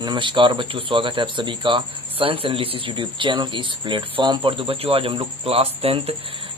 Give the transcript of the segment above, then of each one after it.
नमस्कार बच्चों, स्वागत है आप सभी का साइंस एनालिसिस यूट्यूब चैनल के इस प्लेटफॉर्म पर। तो बच्चों, आज हम लोग क्लास 10th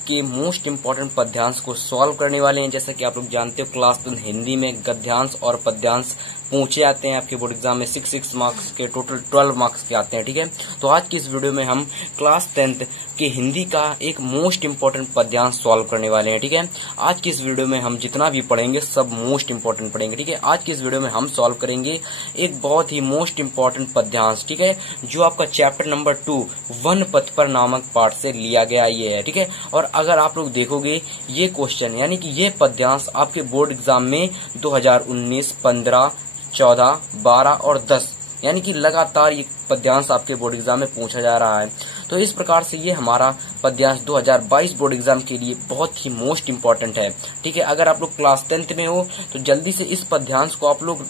के मोस्ट इम्पोर्टेंट पद्यांश को सॉल्व करने वाले हैं। जैसा कि आप लोग जानते हो, क्लास 10 हिंदी में गद्यांश और पद्यांश पूछे जाते हैं आपके बोर्ड एग्जाम में। 6 मार्क्स के टोटल 12 मार्क्स के आते हैं। ठीक है, तो आज की इस वीडियो में हम क्लास 10th के हिंदी का एक मोस्ट इम्पोर्टेंट पद्यांश सॉल्व करने वाले हैं। ठीक है, आज की इस वीडियो में हम जितना भी पढ़ेंगे सब मोस्ट इम्पोर्टेंट पढ़ेंगे। ठीक है, आज की इस वीडियो में हम सॉल्व करेंगे एक बहुत ही मोस्ट इम्पोर्टेंट पद्यांश। ठीक है, जो आपका चैप्टर नंबर 2 वन पथ पर नामक पाठ से लिया गया ये है। ठीक है, और अगर आप लोग देखोगे ये क्वेश्चन यानी कि ये पद्यांश आपके बोर्ड एग्जाम में 2019, 15, 14, 12 और 10 यानी कि लगातार ये पद्यांश आपके बोर्ड एग्जाम में पूछा जा रहा है। तो इस प्रकार से ये हमारा पद्यांश 2022 बोर्ड एग्जाम के लिए बहुत ही मोस्ट इम्पोर्टेंट है। ठीक है, अगर आप लोग क्लास 10th में हो तो जल्दी से इस पद्यांश को आप लोग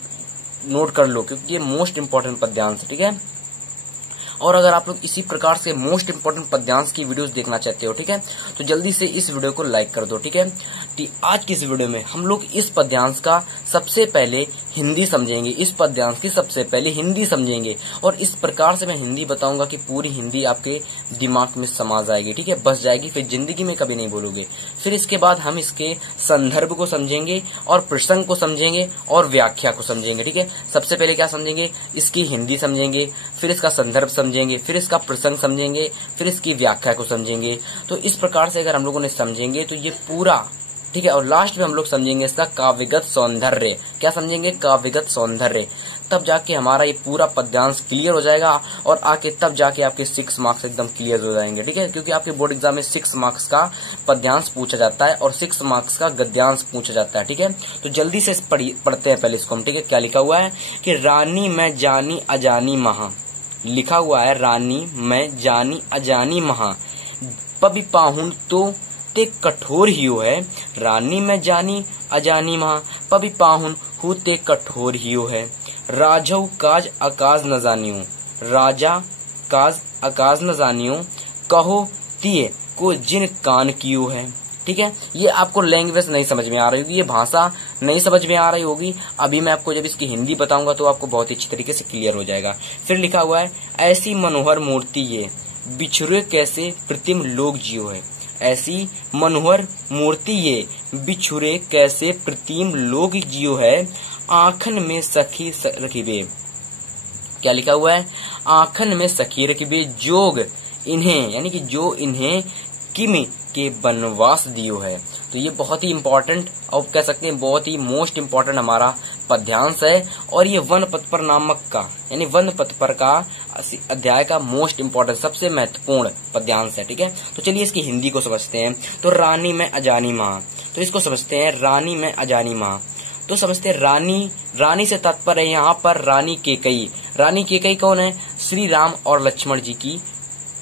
नोट कर लो, क्योंकि ये मोस्ट इम्पोर्टेंट पद्यांश है। ठीक है, और अगर आप लोग इसी प्रकार से मोस्ट इम्पोर्टेंट पद्यांश की वीडियोस देखना चाहते हो, ठीक है, तो जल्दी से इस वीडियो को लाइक कर दो। ठीक है, आज की इस वीडियो में हम लोग इस पद्यांश का सबसे पहले हिंदी समझेंगे। इस पद्यांश की सबसे पहले हिंदी समझेंगे और इस प्रकार से मैं हिंदी बताऊंगा कि पूरी हिंदी आपके दिमाग में समा जाएगी। ठीक है, बस जाएगी, फिर जिंदगी में कभी नहीं भूलोगे। फिर इसके बाद हम इसके संदर्भ को समझेंगे और प्रसंग को समझेंगे और व्याख्या को समझेंगे। ठीक है, सबसे पहले क्या समझेंगे? इसकी हिंदी समझेंगे, फिर इसका संदर्भ समझेंगे, फिर इसका प्रसंग समझेंगे, फिर इसकी व्याख्या को समझेंगे। तो इस प्रकार से अगर हम लोगों ने समझेंगे तो ये पूरा, ठीक है, और लास्ट में हम लोग समझेंगे इसका काव्यगत सौंदर्य। क्या समझेंगे? काव्यगत सौंदर्य। तब जाके हमारा ये पूरा पद्यांश क्लियर हो जाएगा और आके तब जाके आपके 6 मार्क्स एकदम क्लियर हो जाएंगे। ठीक है, क्योंकि आपके बोर्ड एग्जाम में 6 मार्क्स का पद्यांश पूछा जाता है और 6 मार्क्स का गद्यांश पूछा जाता है। ठीक है, तो जल्दी से पढ़ते हैं पहले इसको हम। ठीक है, क्या लिखा हुआ है कि रानी मैं जानी अजानी महा, लिखा हुआ है रानी मैं जानी अजानी महा, पबि पाहुन तो ते कठोर हियो है। रानी में जानी अजानी महा, पबि पाहुन हु ते कठोर हियो है। राजऊ काज अकाज न जानियो, राजा काज अकाज न जानियो, कहो तिये को जिन कान कियो है। ठीक है, ये आपको लैंग्वेज नहीं समझ में आ रही होगी, ये भाषा नहीं समझ में आ रही होगी। अभी मैं आपको जब इसकी हिंदी बताऊंगा तो आपको बहुत अच्छी तरीके से क्लियर हो जाएगा। फिर लिखा हुआ है ऐसी मनोहर मूर्ति ये बिछुरे कैसे प्रतिम लोग जियो है। ऐसी मनोहर मूर्ति ये बिछुरे कैसे प्रतिम लोग जियो है। आंखन में सखी रखिबे, क्या लिखा हुआ है? आंखन में सखी रखिबे जोग इन्हें, यानी कि जो इन्हें किम के बनवास दियो है। तो ये बहुत ही इंपॉर्टेंट और कह सकते हैं बहुत ही मोस्ट इम्पोर्टेंट हमारा पद्यांश है। और ये वन पथ पर नामक का यानी वन पथ पर का अध्याय का मोस्ट इम्पोर्टेंट सबसे महत्वपूर्ण पद्यांश है। ठीक है, तो चलिए इसकी हिंदी को समझते हैं। तो रानी में अजानी माँ, तो इसको समझते हैं रानी में अजानी माँ। तो समझते हैं रानी, रानी से तात्पर्य है यहाँ पर रानी केकई। रानी केकई कौन है? श्री राम और लक्ष्मण जी की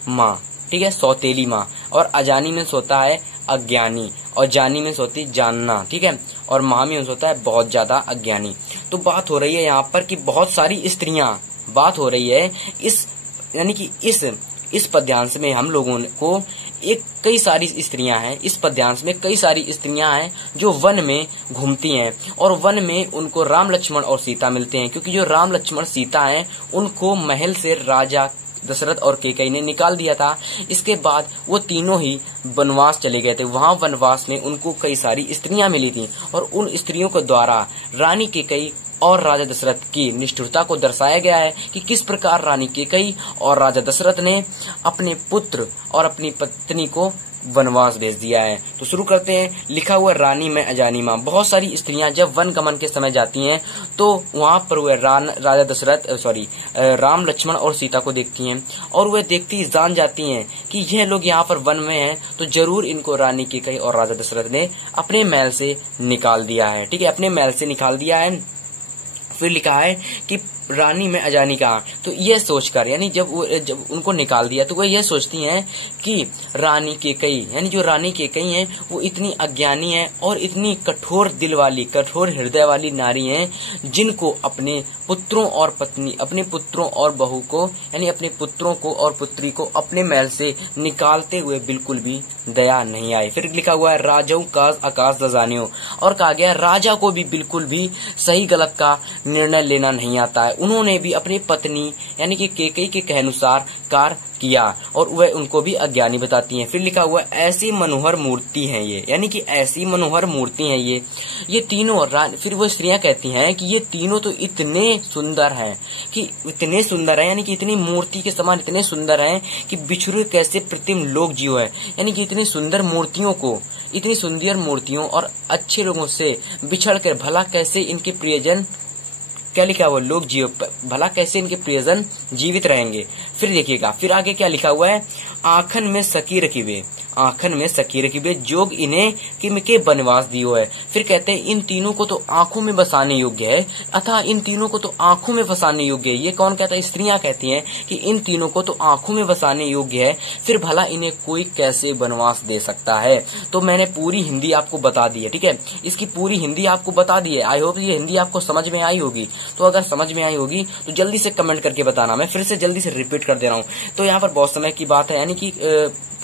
माँ। ठीक है, सौतेली माँ। और अजानी में होता है अज्ञानी और जानी में होती जानना। ठीक है, और माँ में होता है बहुत ज्यादा अज्ञानी। तो बात हो रही है यहाँ पर कि बहुत सारी स्त्रियां, बात हो रही है इस यानी कि इस पद्यांश में हम लोगों को एक कई सारी स्त्रियां हैं। इस पद्यांश में कई सारी स्त्रियां हैं जो वन में घूमती हैं और वन में उनको राम लक्ष्मण और सीता मिलते हैं, क्योंकि जो राम लक्ष्मण सीता हैं उनको महल से राजा दशरथ और कैकेयी ने निकाल दिया था। इसके बाद वो तीनों ही वनवास चले गए थे। वहां वनवास में उनको कई सारी स्त्रियां मिली थी और उन स्त्रियों के द्वारा रानी कैकेयी और राजा दशरथ की निष्ठुरता को दर्शाया गया है कि किस प्रकार रानी कैकेयी और राजा दशरथ ने अपने पुत्र और अपनी पत्नी को वनवास भेज दिया है। तो शुरू करते हैं। लिखा हुआ रानी में अजानी माँ। बहुत सारी स्त्रियां जब वन गमन के समय जाती हैं तो वहां पर वह राजा दशरथ राम लक्ष्मण और सीता को देखती हैं और वह देखती जान जाती हैं कि यह लोग यहाँ पर वन में हैं, तो जरूर इनको रानी कैकेयी और राजा दशरथ ने अपने महल से निकाल दिया है। ठीक है, अपने महल से निकाल दिया है। फिर लिखा है कि रानी में अजानी का, तो यह सोचकर यानी जब उनको निकाल दिया तो वह यह सोचती हैं कि रानी कैकेयी यानी जो रानी कैकेयी हैं वो इतनी अज्ञानी है और इतनी कठोर दिल वाली, कठोर हृदय वाली नारी हैं, जिनको अपने पुत्रों और पत्नी, अपने पुत्रों और बहू को यानी अपने पुत्रों को और पुत्री को अपने महल से निकालते हुए बिल्कुल भी दया नहीं आई। फिर लिखा हुआ है राजाऊ काज आकाश न जानियो, और कहा गया राजा को भी बिल्कुल भी सही गलत का निर्णय लेना नहीं आता है, उन्होंने भी अपनी पत्नी यानी कि कैकेयी के कहनुसार कार्य किया और वह उनको भी अज्ञानी बताती हैं। फिर लिखा हुआ ऐसी मनोहर मूर्ति है ये, यानी कि ऐसी मनोहर मूर्ति है ये तीनों। फिर वो स्त्रियां कहती हैं कि ये तीनों तो इतने सुंदर हैं कि इतने सुंदर हैं, यानी कि इतनी मूर्ति के समान इतने सुंदर हैं कि बिछुड़े कैसे प्रतिम लोग जीव है, यानी कि इतनी सुंदर मूर्तियों को, इतनी सुंदर मूर्तियों और अच्छे लोगों से बिछड़ कर भला कैसे इनके प्रियजन, क्या लिखा हुआ, लोग जीव, भला कैसे इनके प्रियजन जीवित रहेंगे। फिर देखिएगा फिर आगे क्या लिखा हुआ है, आखन में सकी रखिबे, आखन में सकी रखिबे जोग इन्हें किम के बनवास दियो है। फिर कहते हैं इन तीनों को तो आंखों में बसाने योग्य है, अतः इन तीनों को तो आंखों में बसाने योग्य है। ये कौन कहता है, स्त्रियां कहती हैं कि इन तीनों को तो आंखों में बसाने योग्य है, फिर भला इन्हें कोई कैसे बनवास दे सकता है। तो मैंने पूरी हिंदी आपको बता दी है, ठीक है, इसकी पूरी हिंदी आपको बता दी है। आई होप ये हिंदी आपको समझ में आई होगी। तो अगर समझ में आई होगी तो जल्दी से कमेंट करके बताना। मैं फिर से जल्दी से रिपीट कर दे रहा हूँ। तो यहाँ पर बहुत समय की बात है, यानी कि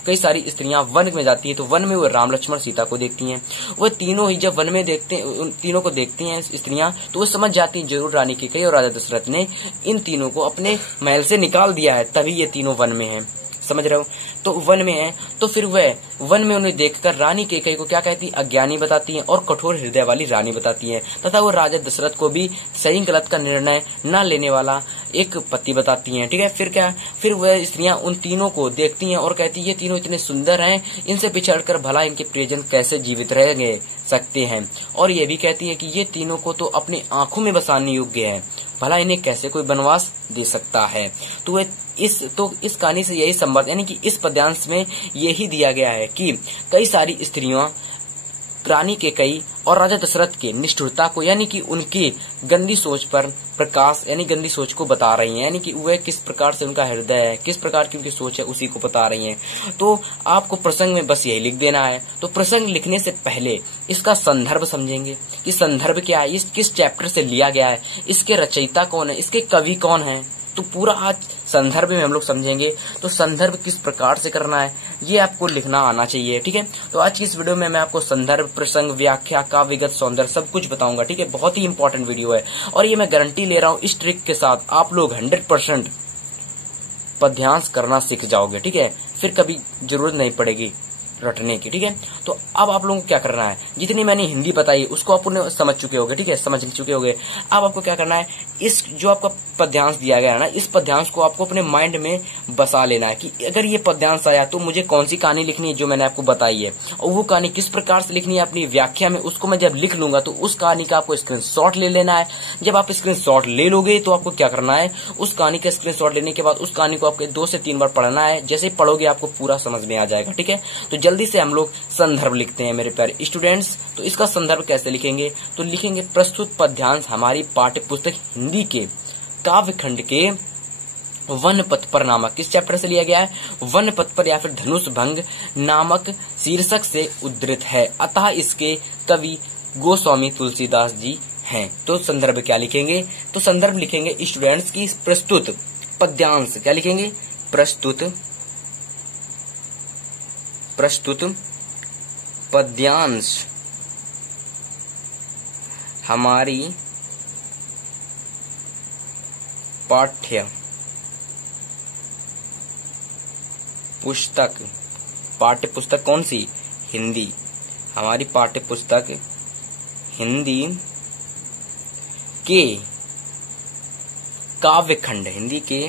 कई सारी स्त्रियां वन में जाती है, तो वन में वो राम लक्ष्मण सीता को देखती हैं। वह तीनों ही जब वन में देखते हैं, उन तीनों को देखती हैं स्त्रियां, तो वो समझ जाती हैं जरूर रानी कैकेयी और राजा दशरथ ने इन तीनों को अपने महल से निकाल दिया है, तभी ये तीनों वन में हैं। समझ रहे हो, तो वन में है। तो फिर वह वन में उन्हें देखकर रानी कैकेयी को क्या कहती, अज्ञानी बताती हैं और कठोर हृदय वाली रानी बताती हैं, तथा वो राजा दशरथ को भी सही गलत का निर्णय न लेने वाला एक पति बताती हैं। ठीक है, फिर क्या, फिर वह स्त्रियां उन तीनों को देखती हैं और कहती है ये तीनों इतने सुंदर हैं, इनसे बिछड़कर भला इनके प्रियजन कैसे जीवित रह सकते हैं। और ये भी कहती है कि ये तीनों को तो अपनी आंखों में बसाने योग्य है, भला इन्हें कैसे कोई बनवास दे सकता है। तो इस कहानी से यही संबंध, यानी कि इस पद्यांश में यही दिया गया है कि कई सारी स्त्रियां रानी कैकेयी और राजा दशरथ के निष्ठुरता को, यानी कि उनकी गंदी सोच पर प्रकाश, यानी गंदी सोच को बता रही हैं, यानी कि वह किस प्रकार से उनका हृदय है, किस प्रकार की उनकी सोच है, उसी को बता रही हैं। तो आपको प्रसंग में बस यही लिख देना है। तो प्रसंग लिखने से पहले इसका संदर्भ समझेंगे कि संदर्भ क्या है, इस किस चैप्टर से लिया गया है, इसके रचयिता कौन है, इसके कवि कौन है, तो पूरा आज संदर्भ में हम लोग समझेंगे। तो संदर्भ किस प्रकार से करना है ये आपको लिखना आना चाहिए। ठीक है, तो आज की इस वीडियो में मैं आपको संदर्भ, प्रसंग, व्याख्या, काव्यगत सौंदर्य सब कुछ बताऊंगा। ठीक है, बहुत ही इंपॉर्टेंट वीडियो है और ये मैं गारंटी ले रहा हूँ, इस ट्रिक के साथ आप लोग 100% पद्यांश करना सीख जाओगे। ठीक है, फिर कभी जरूरत नहीं पड़ेगी रटने की। ठीक है, तो अब आप लोगों को क्या करना है, जितनी मैंने हिंदी बताई उसको आप समझ चुके होगे। ठीक है, समझ चुके होगे। अब आपको क्या करना है, इस जो आपका पद्यांश दिया गया है ना, इस पद्यांश को आपको अपने माइंड में बसा लेना है कि अगर ये पद्यांश आया तो मुझे कौन सी कहानी लिखनी है जो मैंने आपको बताई है, और वो कहानी किस प्रकार से लिखनी है अपनी व्याख्या में, उसको मैं जब लिख लूंगा तो उस कहानी का आपको स्क्रीनशॉट ले लेना है। जब आप स्क्रीनशॉट ले लोगे तो आपको क्या करना है, उस कहानी का स्क्रीनशॉट लेने के बाद उस कहानी को आपको 2 से 3 बार पढ़ना है। जैसे पढ़ोगे आपको पूरा समझ में आ जाएगा। ठीक है, तो जल्दी से हम लोग संदर्भ लिखते हैं मेरे प्यारे स्टूडेंट्स। तो इसका संदर्भ कैसे लिखेंगे, तो लिखेंगे प्रस्तुत पद्यांश हमारी पाठ्य पुस्तक हिंदी के काव्य खंड के वन पथ पर नामक, किस चैप्टर से लिया गया है, वन पथ पर या फिर धनुष भंग नामक शीर्षक से उद्धृत है, अतः इसके कवि गोस्वामी तुलसीदास जी हैं। तो संदर्भ क्या लिखेंगे, तो संदर्भ लिखेंगे स्टूडेंट्स की प्रस्तुत पद्यांश, क्या लिखेंगे, प्रस्तुत पद्यांश हमारी पाठ्य पुस्तक, पाठ्य पुस्तक कौन सी, हिंदी, हमारी पाठ्य पुस्तक हिंदी के काव्य खंड, हिंदी के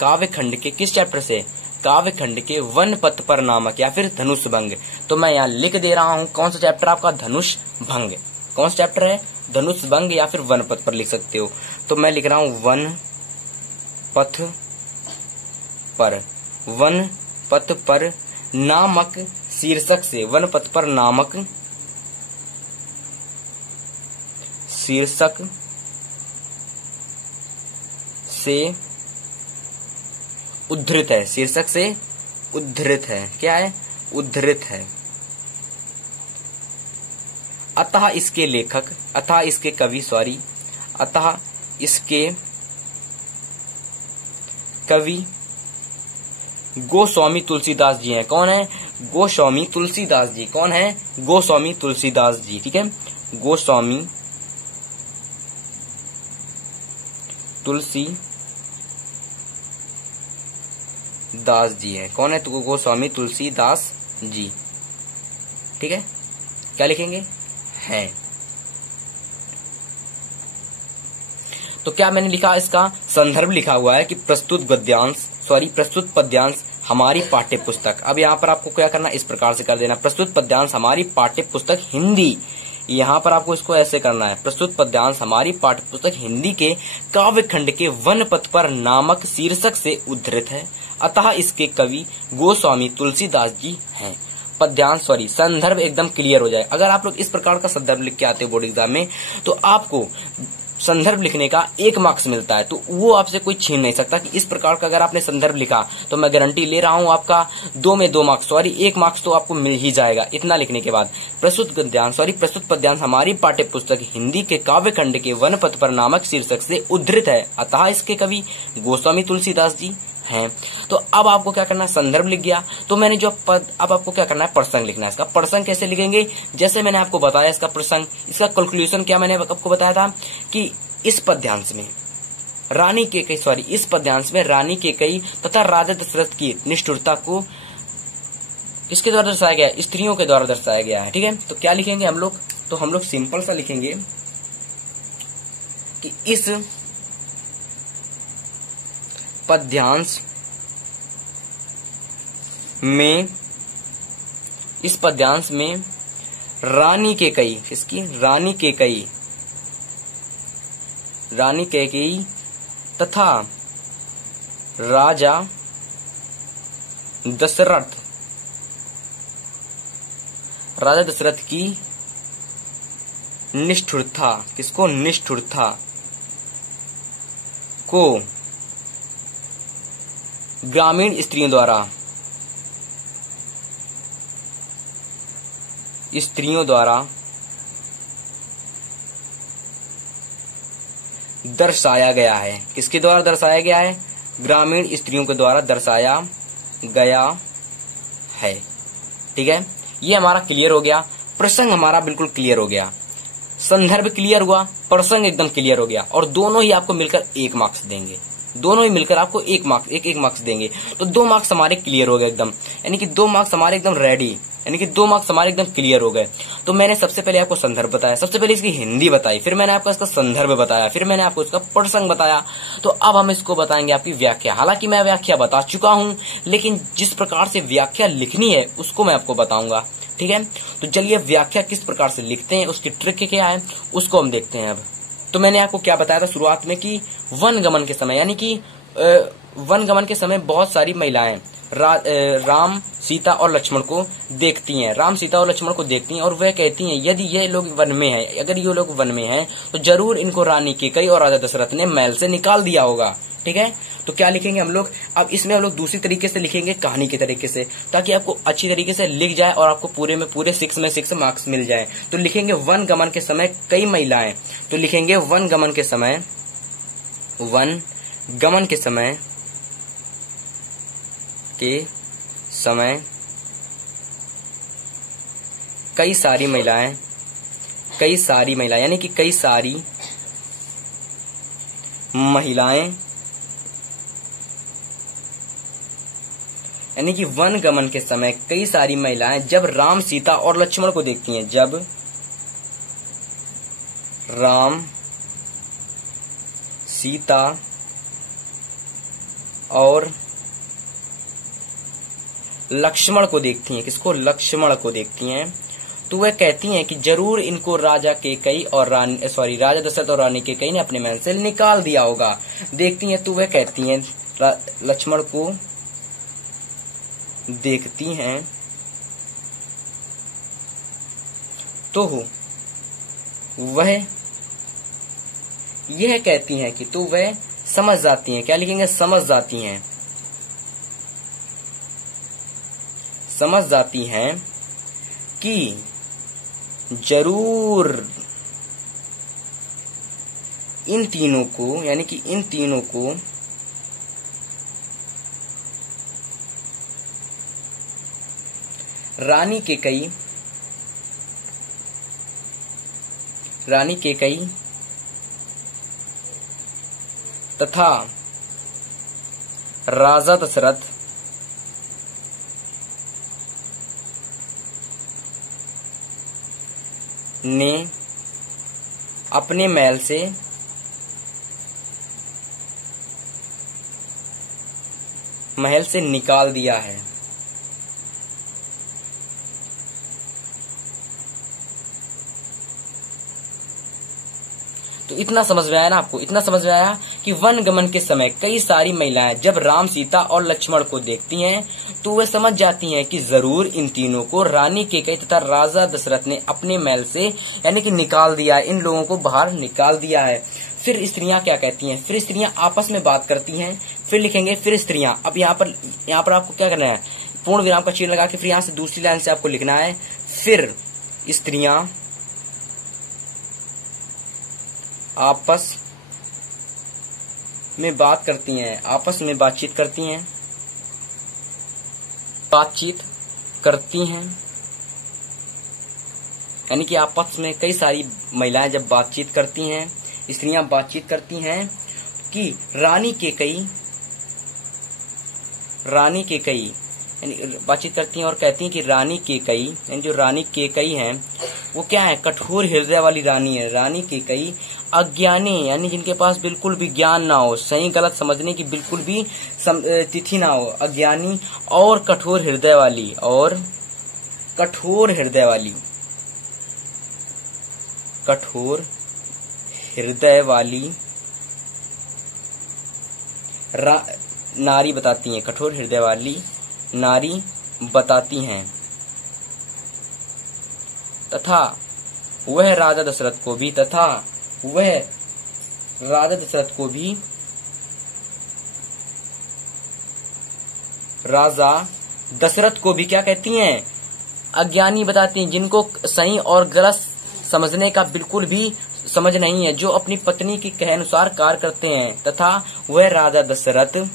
काव्य खंड के किस चैप्टर से, काव्य खंड के वन पथ पर नामक या फिर धनुष भंग। तो मैं यहाँ लिख दे रहा हूँ कौन सा चैप्टर आपका, धनुष भंग। कौन सा चैप्टर है, धनुष भंग, या फिर वन पथ पर लिख सकते हो। तो मैं लिख रहा हूँ वन पथ पर नामक शीर्षक से, वन पथ पर नामक शीर्षक से उद्धृत है, शीर्षक से उद्धृत है, क्या है, उद्धृत है। अतः इसके लेखक, अतः इसके कवि, अतः इसके कवि गोस्वामी तुलसीदास जी हैं। कौन है, गोस्वामी तुलसीदास जी। कौन है? गोस्वामी तुलसीदास जी। ठीक है, गोस्वामी तुलसीदास जी है। कौन है? तो गोस्वामी तुलसीदास जी। ठीक है, क्या लिखेंगे? है। तो क्या मैंने लिखा? इसका संदर्भ लिखा हुआ है कि प्रस्तुत पद्यांश हमारी पाठ्य पुस्तक। अब यहाँ पर आपको क्या करना, इस प्रकार से कर देना, प्रस्तुत पद्यांश हमारी पाठ्य पुस्तक हिंदी। यहाँ पर आपको इसको ऐसे करना है, प्रस्तुत पद्यांश हमारी पाठ्य पुस्तक हिंदी के काव्य खंड के वन पथ पर नामक शीर्षक से उद्धृत है, अतः इसके कवि गोस्वामी तुलसीदास जी हैं। पद्यांश संदर्भ एकदम क्लियर हो जाए। अगर आप लोग इस प्रकार का संदर्भ लिख के आते हो बोर्ड एग्जाम में, तो आपको संदर्भ लिखने का 1 मार्क्स मिलता है। तो वो आपसे कोई छीन नहीं सकता कि इस प्रकार का अगर आपने संदर्भ लिखा तो मैं गारंटी ले रहा हूं आपका 2 में 2 मार्क्स 1 मार्क्स तो आपको मिल ही जाएगा इतना लिखने के बाद। प्रस्तुत पद्यांश हमारी पाठ्य पुस्तक हिंदी के काव्य खंड के वन पथ पर नामक शीर्षक से उद्धृत है, अतः इसके कवि गोस्वामी तुलसीदास जी हैं। तो अब आपको क्या करना है, संदर्भ लिख गया तो मैंने जो पद, अब आपको क्या करना है, प्रसंग लिखना है। इसका प्रसंग कैसे लिखेंगे? जैसे मैंने आपको बताया इसका प्रसंग, इसका कैलकुलेशन क्या मैंने आपको बताया था कि इस पद्यांश में रानी केकई तथा राजा दशरथ की निष्ठुरता को किसके द्वारा दर्शाया गया है? स्त्रियों के द्वारा दर्शाया गया है। ठीक है, तो क्या लिखेंगे हम लोग? तो हम लोग सिंपल सा लिखेंगे कि इस पद्यांश में रानी केकई, किसकी? रानी केकई तथा राजा दशरथ की निष्ठुरता, किसको? निष्ठुरता को ग्रामीण स्त्रियों द्वारा दर्शाया गया है। किसके द्वारा दर्शाया गया है? ग्रामीण स्त्रियों के द्वारा दर्शाया गया है। ठीक है, ये हमारा क्लियर हो गया। प्रसंग हमारा बिल्कुल क्लियर हो गया, संदर्भ क्लियर हुआ, प्रसंग एकदम क्लियर हो गया, और दोनों ही आपको मिलकर 1 मार्क्स देंगे। दोनों ही मिलकर आपको 1 मार्क्स देंगे। तो 2 मार्क्स हमारे क्लियर हो गए एकदम, यानी कि 2 मार्क्स हमारे एकदम रेडी, यानी कि 2 मार्क्स हमारे एकदम क्लियर हो गए। तो मैंने सबसे पहले आपको संदर्भ बताया, सबसे पहले इसकी हिंदी बताई, फिर मैंने आपको इसका संदर्भ बताया, फिर मैंने आपको इसका प्रसंग बताया। तो अब हम इसको बताएंगे आपकी व्याख्या। हालांकि मैं व्याख्या बता चुका हूं, लेकिन जिस प्रकार से व्याख्या लिखनी है उसको मैं आपको बताऊंगा। ठीक है, तो चलिए व्याख्या किस प्रकार से लिखते हैं, उसकी ट्रिक क्या है उसको हम देखते हैं। अब तो मैंने आपको क्या बताया था शुरुआत में कि वनगमन के समय, यानी कि वनगमन के समय बहुत सारी महिलाएं राम सीता और लक्ष्मण को देखती हैं, और वह कहती हैं यदि ये लोग वन में हैं, अगर ये लोग वन में हैं तो जरूर इनको रानी केकई और राजा दशरथ ने महल से निकाल दिया होगा। ठीक है, तो क्या लिखेंगे हम लोग? अब इसमें हम लोग दूसरी तरीके से लिखेंगे, कहानी के तरीके से, ताकि आपको अच्छी तरीके से लिख जाए और आपको पूरे में पूरे 6 में 6 मार्क्स मिल जाए। तो लिखेंगे वन गमन के समय कई महिलाएं, तो लिखेंगे वन गमन के समय कई सारी महिलाएं, यानी कि कई सारी महिलाएं, यानी कि वन गमन के समय कई सारी महिलाएं जब राम सीता और लक्ष्मण को देखती हैं, जब राम सीता और लक्ष्मण को देखती हैं, किसको? लक्ष्मण को देखती हैं, तो वह कहती हैं कि जरूर इनको राजा दशरथ और रानी केकई ने अपने महल से निकाल दिया होगा। देखती हैं तो वह कहती हैं, लक्ष्मण को देखती हैं तो वह यह कहती हैं कि तो वह समझ जाती हैं, क्या लिखेंगे? समझ जाती हैं कि जरूर इन तीनों को, यानी कि इन तीनों को रानी केकई तथा राजा दशरथ ने अपने महल से निकाल दिया है। तो इतना समझ में आया ना आपको, इतना समझ में आया कि वन गमन के समय कई सारी महिलाएं जब राम, सीता और लक्ष्मण को देखती हैं तो वे समझ जाती हैं कि जरूर इन तीनों को रानी केकई तथा राजा दशरथ ने अपने महल से यानी कि निकाल दिया है, इन लोगों को बाहर निकाल दिया है। फिर स्त्रियां क्या कहती हैं? फिर स्त्रियां आपस में बात करती हैं। फिर लिखेंगे फिर स्त्रियां। अब यहाँ पर आपको क्या करना है? पूर्ण विराम का चिन्ह लगा के फिर यहाँ से दूसरी लाइन से आपको लिखना है फिर स्त्रियां आपस में बात करती हैं, आपस में बातचीत करती हैं, यानी कि आपस में कई सारी महिलाएं जब बातचीत करती हैं, स्त्रियां बातचीत करती हैं कि रानी केकई यानी बातचीत करती हैं और कहती हैं कि रानी केकई यानी जो रानी केकई हैं वो क्या है? कठोर हृदय वाली रानी है। रानी केकई अज्ञानी यानी जिनके पास बिल्कुल भी ज्ञान ना हो, सही गलत समझने की बिल्कुल भी तिथि ना हो, अज्ञानी और कठोर हृदय वाली नारी बताती हैं, कठोर हृदय वाली नारी बताती हैं तथा वह राजा दशरथ को भी क्या कहती हैं? अज्ञानी बताती हैं, जिनको सही और गलत समझने का बिल्कुल भी समझ नहीं है, जो अपनी पत्नी के कहे अनुसार कार्य करते हैं। तथा वह राजा दशरथ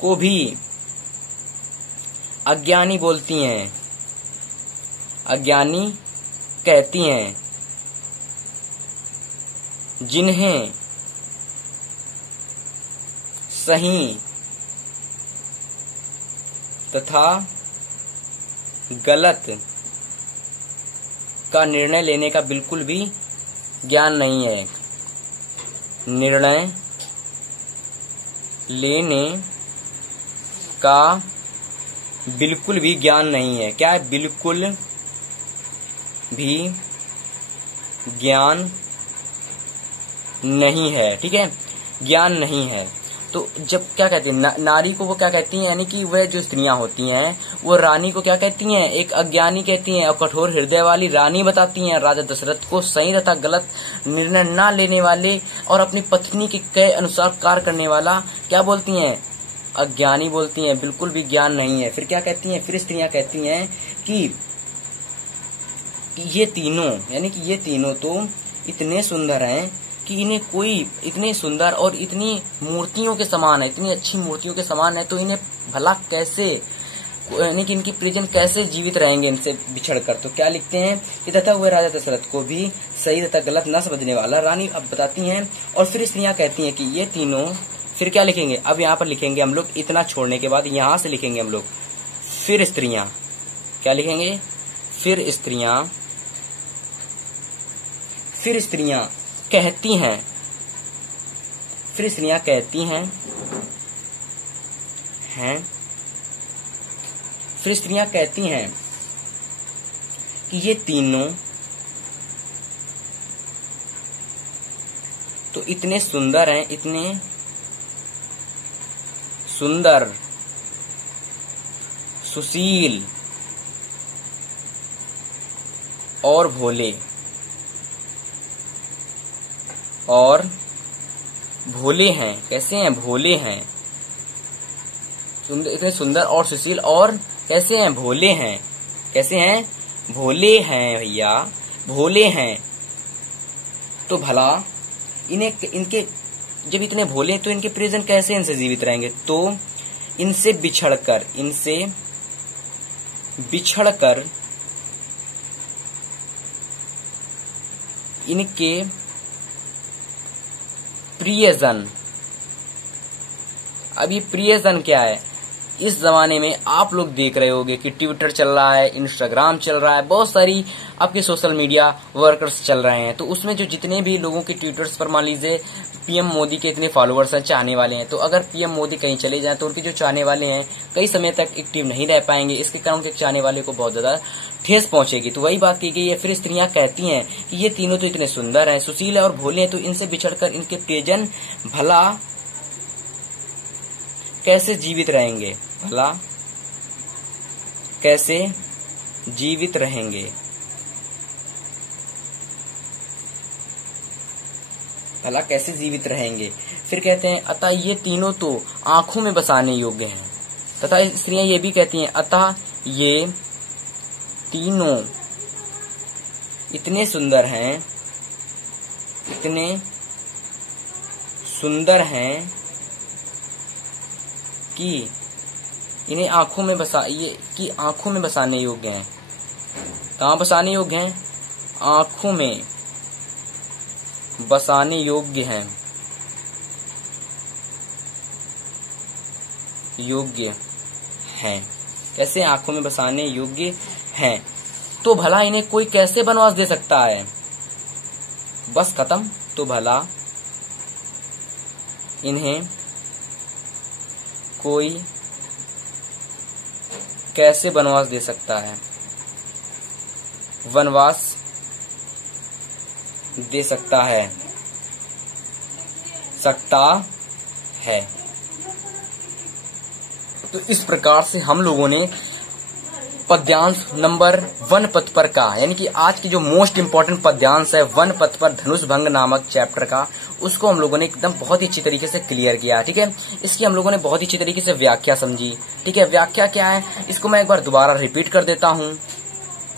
को भी अज्ञानी बोलती हैं, अज्ञानी कहती हैं, जिन्हें सही तथा गलत का निर्णय लेने का बिल्कुल भी ज्ञान नहीं है। निर्णय लेने का बिल्कुल भी ज्ञान नहीं है। क्या है? बिल्कुल भी ज्ञान नहीं है। ठीक है, ज्ञान नहीं है। तो जब क्या कहते हैं नारी को, वो क्या कहती हैं, यानी कि वह जो स्त्रियां होती हैं वो रानी को क्या कहती हैं? एक अज्ञानी कहती हैं और कठोर हृदय वाली रानी बताती हैं राजा दशरथ को सही तथा गलत निर्णय न लेने वाले और अपनी पत्नी के कहे अनुसार कार्य करने वाला क्या बोलती हैं? अज्ञानी बोलती हैं, बिल्कुल भी ज्ञान नहीं है। फिर क्या कहती हैं? फिर स्त्रियां कहती हैं कि ये तीनों, यानी कि ये तीनों तो इतने सुंदर हैं कि इन्हें कोई, इतने सुंदर और इतनी मूर्तियों के समान है, इतनी अच्छी मूर्तियों के समान है, तो इन्हें भला कैसे, यानी कि इनकी प्रियजन कैसे जीवित रहेंगे इनसे बिछड़कर। तो क्या लिखते हैं कि तथा वह राजा दशरथ को भी सही तथा गलत न समझने वाला रानी अब बताती हैं। और फिर स्त्रियां कहती हैं कि ये तीनों, फिर क्या लिखेंगे? अब यहाँ पर लिखेंगे हम लोग, इतना छोड़ने के बाद यहाँ से लिखेंगे हम लोग फिर स्त्रियां। क्या लिखेंगे? फिर स्त्रियां कहती हैं, फिर स्त्रियां कहती हैं फिर स्त्रियां कहती हैं कि ये तीनों तो इतने सुंदर हैं, इतने सुंदर, सुशील और भोले हैं। कैसे हैं? भोले हैं। इतने सुंदर और सुशील और कैसे हैं? भोले हैं। कैसे हैं? भोले हैं भैया, भोले हैं। तो भला इनके जब इतने भोले हैं तो इनके प्रियजन कैसे इनसे जीवित रहेंगे? तो इनसे बिछड़कर इनके प्रियजन। अब ये प्रियजन क्या है? इस जमाने में आप लोग देख रहे होंगे कि ट्विटर चल रहा है, इंस्टाग्राम चल रहा है, बहुत सारी आपके सोशल मीडिया वर्कर्स चल रहे हैं। तो उसमें जो जितने भी लोगों के ट्विटर्स पर मान लीजिए पीएम मोदी के इतने फॉलोअर्स हैं, चाहने वाले हैं, तो अगर पीएम मोदी कहीं चले जाएं तो उनके जो चाहने वाले हैं कई समय तक एक्टिव नहीं रह पाएंगे। इसके कारण उनके चाहने वाले को बहुत ज्यादा ठेस पहुंचेगी। तो वही बात की गई है। फिर स्त्रियां कहती हैं कि ये तीनों तो इतने सुंदर हैं, सुशील है और भोले हैं, तो इनसे बिछड़कर इनके प्रियजन भला कैसे जीवित रहेंगे? भला कैसे जीवित रहेंगे? भला कैसे जीवित रहेंगे? फिर कहते हैं अतः ये तीनों तो आंखों में बसाने योग्य हैं। तथा स्त्रियां ये भी कहती हैं अतः ये तीनों इतने सुंदर हैं, इतने सुंदर हैं कि इन्हें आंखों में आंखों में बसाने योग्य हैं। कहाँ बसाने योग्य हैं? आंखों में बसाने योग्य हैं, योग्य हैं। कैसे आंखों में बसाने योग्य हैं? तो भला इन्हें कोई कैसे वनवास दे सकता है? बस खत्म। तो भला इन्हें कोई कैसे वनवास दे सकता है? वनवास दे सकता है तो इस प्रकार से हम लोगों ने पद्यांश नंबर वन पथ पर का, यानी कि आज की जो मोस्ट इंपॉर्टेंट पद्यांश है वन पथ पर धनुष भंग नामक चैप्टर का, उसको हम लोगों ने एकदम बहुत ही अच्छी तरीके से क्लियर किया। ठीक है, इसकी हम लोगों ने बहुत ही अच्छी तरीके से व्याख्या समझी। ठीक है, व्याख्या क्या है इसको मैं एक बार दोबारा रिपीट कर देता हूँ।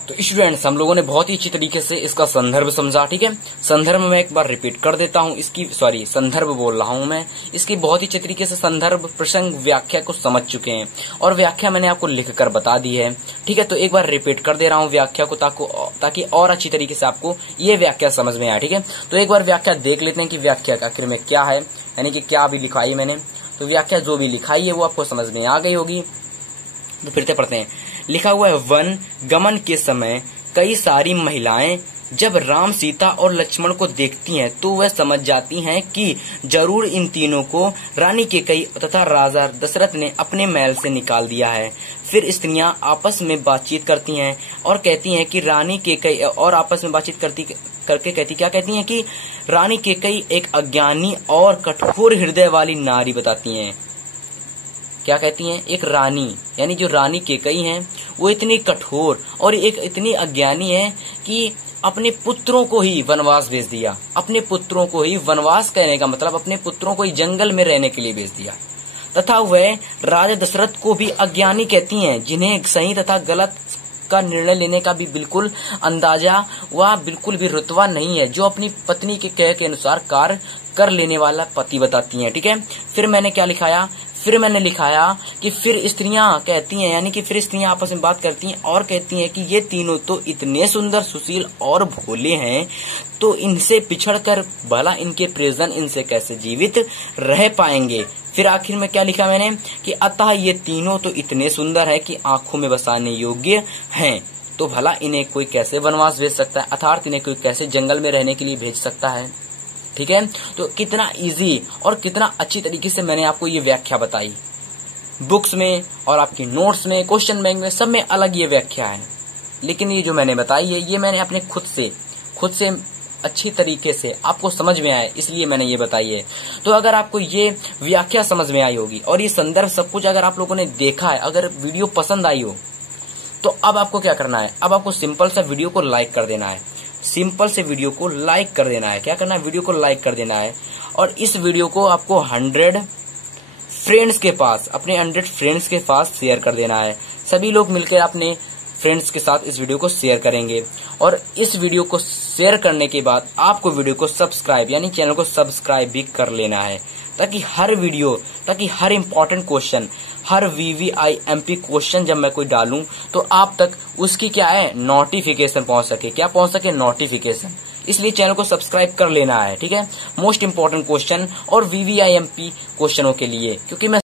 तो स्टूडेंट्स हम लोगों ने बहुत ही अच्छी तरीके से इसका संदर्भ समझा। ठीक है, संदर्भ में एक बार रिपीट कर देता हूँ इसकी, संदर्भ बोल रहा हूँ मैं। इसकी बहुत ही अच्छी तरीके से संदर्भ प्रसंग व्याख्या को समझ चुके हैं और व्याख्या मैंने आपको लिखकर बता दी है। ठीक है, तो एक बार रिपीट कर दे रहा हूँ व्याख्या को ताकि और अच्छी तरीके से आपको ये व्याख्या समझ में आए। ठीक है, तो एक बार व्याख्या देख लेते हैं कि व्याख्या आखिर में क्या है, यानी कि क्या भी लिखाई मैंने। तो व्याख्या जो भी लिखाई है वो आपको समझ में आ गई होगी। तो फिर से पढ़ते हैं। लिखा हुआ है वन गमन के समय कई सारी महिलाएं जब राम, सीता और लक्ष्मण को देखती हैं तो वह समझ जाती हैं कि जरूर इन तीनों को रानी कैकेयी तथा राजा दशरथ ने अपने महल से निकाल दिया है। फिर स्त्रियां आपस में बातचीत करती हैं और कहती हैं कि रानी कैकेयी, और आपस में बातचीत करके कहती हैं कि रानी कैकेयी एक अज्ञानी और कठोर हृदय वाली नारी बताती हैं। क्या कहती हैं? एक रानी, यानी जो रानी कैकेयी हैं वो इतनी कठोर और एक इतनी अज्ञानी है कि अपने पुत्रों को ही वनवास भेज दिया। अपने पुत्रों को ही वनवास कहने का मतलब अपने पुत्रों को ही जंगल में रहने के लिए भेज दिया। तथा वह राजा दशरथ को भी अज्ञानी कहती हैं, जिन्हें सही तथा गलत का निर्णय लेने का भी बिल्कुल अंदाजा व बिल्कुल भी रुतबा नहीं है, जो अपनी पत्नी के कह के अनुसार कार्य कर लेने वाला पति बताती हैं। ठीक है, फिर मैंने क्या लिखाया? फिर मैंने लिखाया कि फिर स्त्रियां कहती हैं, यानी कि फिर स्त्रियां आपस में बात करती हैं और कहती हैं कि ये तीनों तो इतने सुंदर, सुशील और भोले हैं, तो इनसे पिछड़कर भला इनके प्रियजन इनसे कैसे जीवित रह पाएंगे। फिर आखिर में क्या लिखा मैंने कि अतः ये तीनों तो इतने सुंदर हैं कि आंखों में बसाने योग्य हैं, तो भला इन्हें कोई कैसे वनवास भेज सकता है, अर्थात इन्हें कोई कैसे जंगल में रहने के लिए भेज सकता है। ठीक है, तो कितना इजी और कितना अच्छी तरीके से मैंने आपको ये व्याख्या बताई। बुक्स में और आपकी नोट्स में, क्वेश्चन बैंक में, सब में अलग ये व्याख्या है, लेकिन ये जो मैंने बताई है ये मैंने अपने खुद से अच्छी तरीके से आपको समझ में आए इसलिए मैंने ये बताई है। तो अगर आपको ये व्याख्या समझ में आई होगी और ये संदर्भ सब कुछ अगर आप लोगों ने देखा है, अगर वीडियो पसंद आई हो, तो अब आपको क्या करना है? अब आपको सिंपल सा वीडियो को लाइक कर देना है। सिंपल से वीडियो को लाइक कर देना है। क्या करना है? वीडियो को लाइक कर देना है और इस वीडियो को आपको 100 फ्रेंड्स के पास, अपने 100 फ्रेंड्स के पास शेयर कर देना है। सभी लोग मिलकर अपने फ्रेंड्स के साथ इस वीडियो को शेयर करेंगे और इस वीडियो को शेयर करने के बाद आपको वीडियो को सब्सक्राइब, यानी चैनल को सब्सक्राइब भी कर लेना है, ताकि हर वीडियो, ताकि हर इंपॉर्टेंट क्वेश्चन, हर VVIMP क्वेश्चन जब मैं कोई डालूं तो आप तक उसकी क्या है, नोटिफिकेशन पहुंच सके। क्या पहुंच सके, नोटिफिकेशन। इसलिए चैनल को सब्सक्राइब कर लेना है, ठीक है, मोस्ट इंपॉर्टेंट क्वेश्चन और VVIMP क्वेश्चनों के लिए, क्योंकि मैं